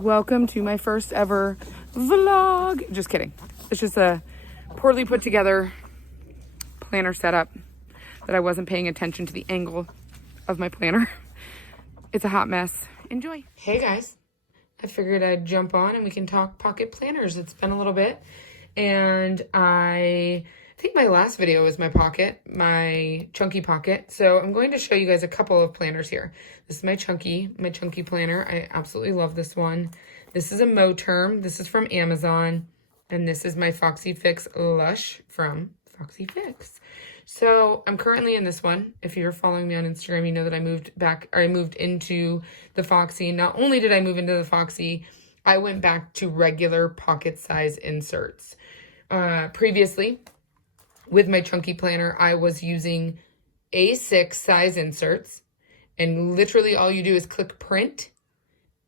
Welcome to my first ever vlog. Just kidding. It's just a poorly put together planner setup that I wasn't paying attention to the angle of my planner. It's a hot mess. Enjoy. Hey guys, I figured I'd jump on and we can talk pocket planners. It's been a little bit, and I think my last video was my pocket, my chunky pocket. So I'm going to show you guys a couple of planners here. This is my chunky planner. I absolutely love this one. This is a Moterm. This is from Amazon. And this is my Foxy Fix Lush from Foxy Fix. So I'm currently in this one. If you're following me on Instagram, you know that I moved into the Foxy. Not only did I move into the Foxy, I went back to regular pocket size inserts. Previously, with my chunky planner, I was using A6 size inserts, and literally all you do is click print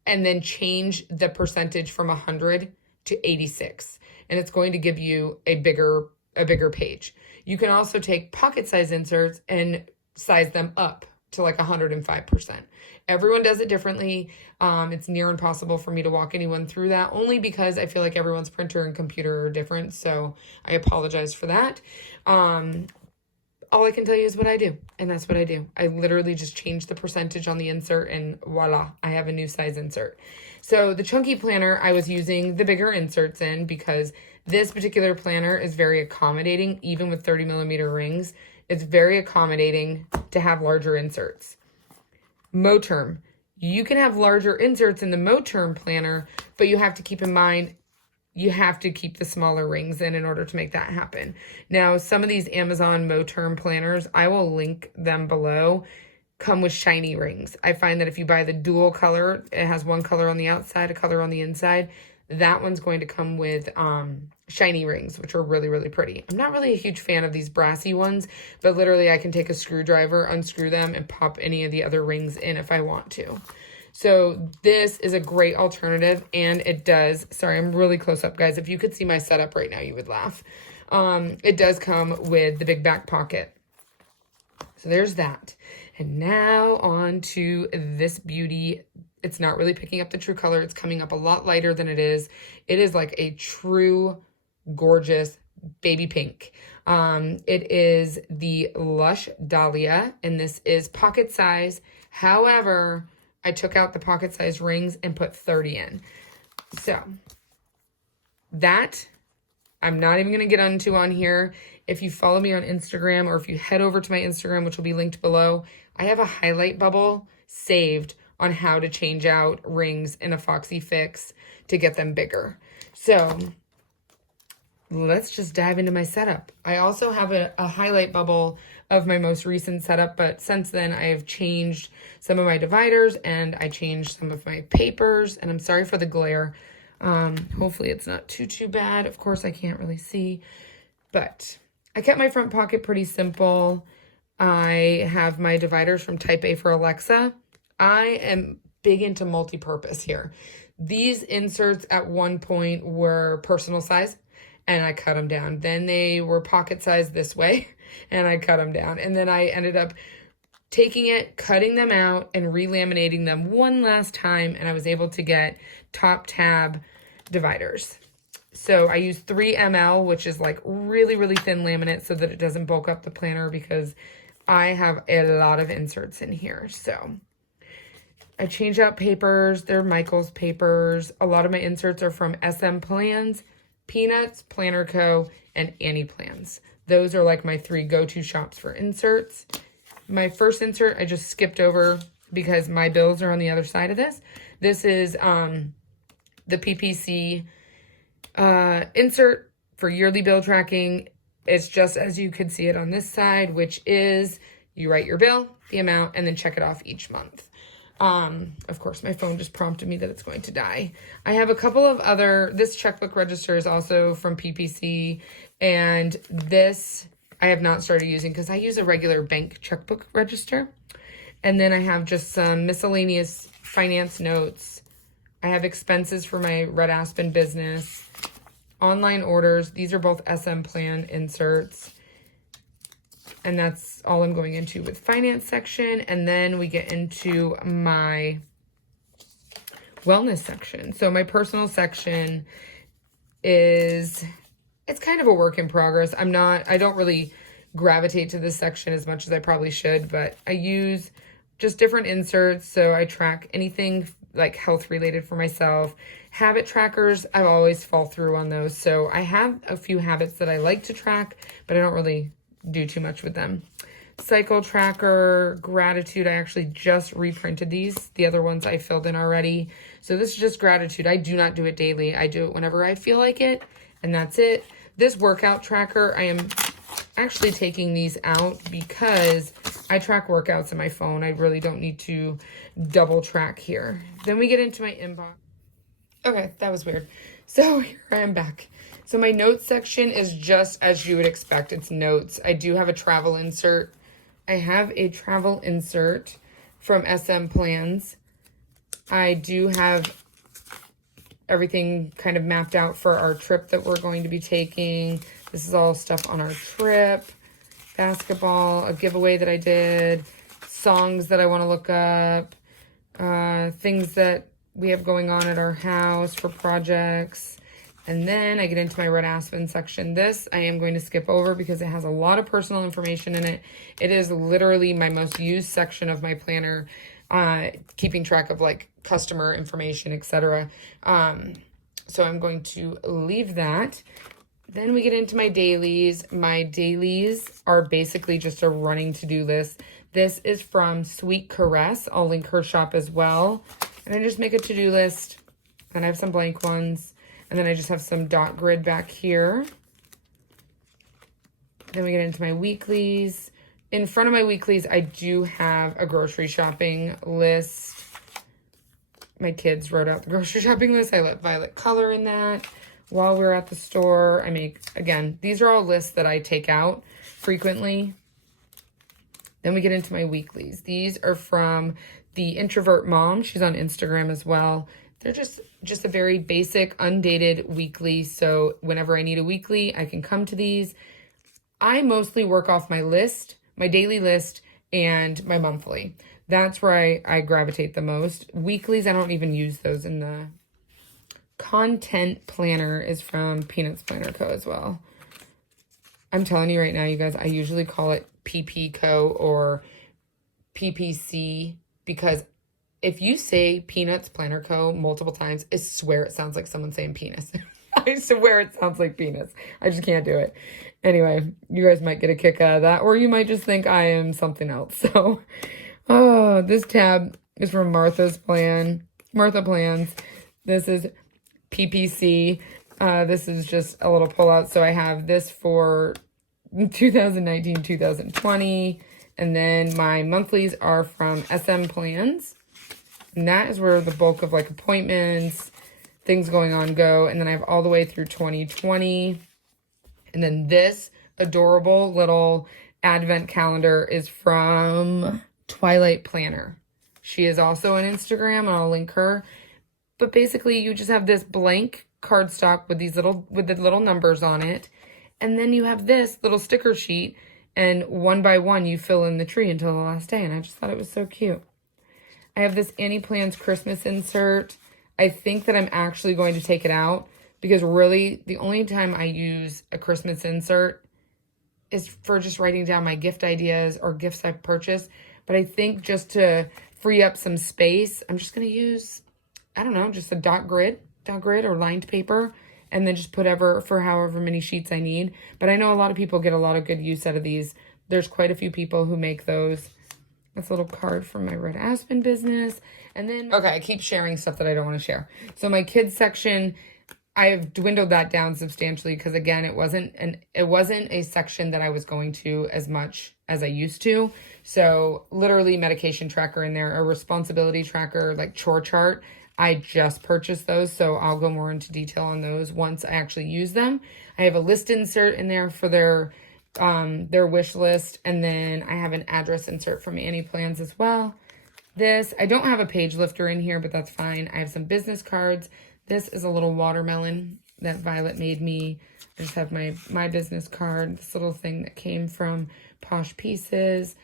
and then change the percentage from 100 to 86. And it's going to give you a bigger page. You can also take pocket size inserts and size them up to like 105%. Everyone does it differently. It's near impossible for me to walk anyone through that, only because I feel like everyone's printer and computer are different. So I apologize for that. All I can tell you is what I do, and that's what I do. I literally just change the percentage on the insert, and voila, I have a new size insert. So the chunky planner, I was using the bigger inserts in because this particular planner is very accommodating, even with 30mm rings. It's very accommodating to have larger inserts. Moterm. You can have larger inserts in the Moterm planner, but you have to keep in mind, you have to keep the smaller rings in order to make that happen. Now, some of these Amazon Moterm planners, I will link them below, come with shiny rings. I find that if you buy the dual color, it has one color on the outside, a color on the inside. That one's going to come with shiny rings, which are really, really pretty. I'm not really a huge fan of these brassy ones, but literally I can take a screwdriver, unscrew them, and pop any of the other rings in if I want to. So this is a great alternative, and it does, sorry, I'm really close up, guys. If you could see my setup right now, you would laugh. It does come with the big back pocket. So there's that. And now on to this beauty. It's not really picking up the true color. It's coming up a lot lighter than it is. It is like a true, gorgeous baby pink. It is the Lush Dahlia, and this is pocket size. However, I took out the pocket size rings and put 30 in. So that I'm not even going to get into on here. If you follow me on Instagram, or if you head over to my Instagram, which will be linked below, I have a highlight bubble saved on how to change out rings in a Foxy Fix to get them bigger. So let's just dive into my setup. I also have a highlight bubble of my most recent setup, but since then I have changed some of my dividers and I changed some of my papers, and I'm sorry for the glare. Hopefully it's not too bad. Of course I can't really see, but I kept my front pocket pretty simple. I have my dividers from Type A for Alexa. I am big into multi-purpose here. These inserts at one point were personal size, and I cut them down. Then they were pocket size this way, and I cut them down. And then I ended up taking it, cutting them out, and relaminating them one last time, and I was able to get top tab dividers. So I use 3 ml, which is like really, really thin laminate so that it doesn't bulk up the planner, because I have a lot of inserts in here. So I change out papers. They're Michael's papers. A lot of my inserts are from SM Plans, Peanuts, Planner Co., and Annie Plans. Those are like my 3 go-to shops for inserts. My first insert I just skipped over because my bills are on the other side of this. This is the PPC insert for yearly bill tracking. It's just as you could see it on this side, which is you write your bill, the amount, and then check it off each month. Of course, my phone just prompted me that it's going to die. I have a couple of this checkbook register is also from PPC, and this I have not started using because I use a regular bank checkbook register. And then I have just some miscellaneous finance notes. I have expenses for my Red Aspen business, online orders. These are both SM Plan inserts. And that's all I'm going into with finance section. And then we get into my wellness section. So my personal section is, it's kind of a work in progress. I don't really gravitate to this section as much as I probably should, but I use just different inserts. So I track anything like health related for myself. Habit trackers, I always fall through on those. So I have a few habits that I like to track, but I don't really do too much with them. Cycle tracker, gratitude. I actually just reprinted these. The other ones I filled in already. So this is just gratitude. I do not do it daily. I do it whenever I feel like it, and that's it. This workout tracker, I am actually taking these out because I track workouts on my phone. I really don't need to double track here. Then we get into my inbox. Okay, that was weird. So here I am back. So my notes section is just as you would expect. It's notes. I do have a travel insert. I have a travel insert from SM Plans. I do have everything kind of mapped out for our trip that we're going to be taking. This is all stuff on our trip. Basketball, a giveaway that I did, songs that I want to look up, things that we have going on at our house for projects. And then I get into my Red Aspen section. This I am going to skip over because it has a lot of personal information in it. It is literally my most used section of my planner, keeping track of like customer information, etc. So I'm going to leave that. Then we get into my dailies. My dailies are basically just a running to-do list. This is from Sweet Caress. I'll link her shop as well. And I just make a to-do list. And I have some blank ones. And then I just have some dot grid back here. Then we get into my weeklies. In front of my weeklies, I do have a grocery shopping list. My kids wrote out the grocery shopping list. I let Violet color in that. While we're at the store, I make, again, these are all lists that I take out frequently. Then we get into my weeklies. These are from the Introvert Mom. She's on Instagram as well. They're just a very basic, undated weekly. So whenever I need a weekly, I can come to these. I mostly work off my list, my daily list, and my monthly. That's where I gravitate the most. Weeklies, I don't even use those in the content planner is from Peanuts Planner Co. as well. I'm telling you right now, you guys, I usually call it PP Co. or PPC because if you say Peanuts Planner Co. multiple times, I swear it sounds like someone saying penis. I swear it sounds like penis. I just can't do it. Anyway, you guys might get a kick out of that, or you might just think I am something else. So, this tab is from Martha Plans. This is PPC. This is just a little pullout. So I have this for 2019, 2020. And then my monthlies are from SM Plans. And that is where the bulk of like appointments, things going on go. And then I have all the way through 2020. And then this adorable little advent calendar is from Twilight Planner. She is also on Instagram, and I'll link her. But basically, you just have this blank cardstock with the little numbers on it. And then you have this little sticker sheet, and one by one, you fill in the tree until the last day. And I just thought it was so cute. I have this Annie Plans Christmas insert. I think that I'm actually going to take it out because really the only time I use a Christmas insert is for just writing down my gift ideas or gifts I've purchased. But I think just to free up some space, I'm just going to use, I don't know, just a dot grid or lined paper, and then just put for however many sheets I need. But I know a lot of people get a lot of good use out of these. There's quite a few people who make those. That's a little card from my Red Aspen business. And then, okay, I keep sharing stuff that I don't want to share. So my kids section, I've dwindled that down substantially because again, it wasn't a section that I was going to as much as I used to. So literally medication tracker in there, a responsibility tracker, like chore chart. I just purchased those, so I'll go more into detail on those once I actually use them. I have a list insert in there for their wish list, and then I have an address insert from Annie Plans as well. I don't have a page lifter in here, but that's fine. I have some business cards. This is a little watermelon that Violet made me. I just have my business card, this little thing that came from Posh Pieces.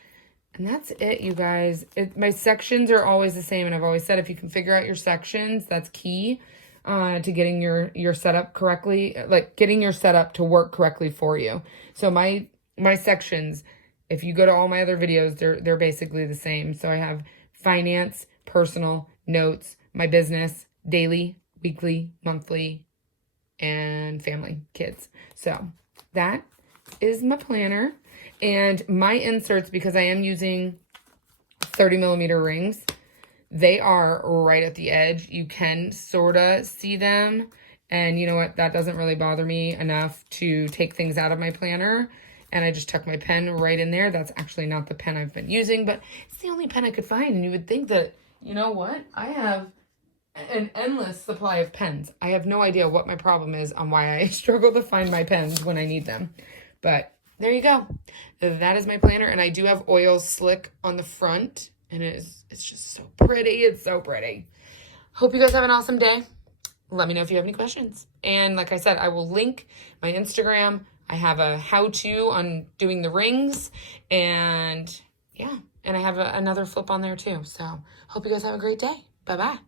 And that's it, you guys. My sections are always the same. And I've always said, if you can figure out your sections, that's key to getting your setup correctly, like getting your setup to work correctly for you. So my sections, if you go to all my other videos, they're basically the same. So I have finance, personal, notes, my business, daily, weekly, monthly, and family, kids. So that is my planner. And my inserts, because I am using 30mm rings, they are right at the edge. You can sort of see them. And you know what? That doesn't really bother me enough to take things out of my planner. And I just tuck my pen right in there. That's actually not the pen I've been using, but it's the only pen I could find. And you would think that, you know what? I have an endless supply of pens. I have no idea what my problem is on why I struggle to find my pens when I need them. But there you go. That is my planner. And I do have oil slick on the front. And it's just so pretty. It's so pretty. Hope you guys have an awesome day. Let me know if you have any questions. And like I said, I will link my Instagram. I have a how-to on doing the rings. And yeah, and I have another flip on there too. So hope you guys have a great day. Bye-bye.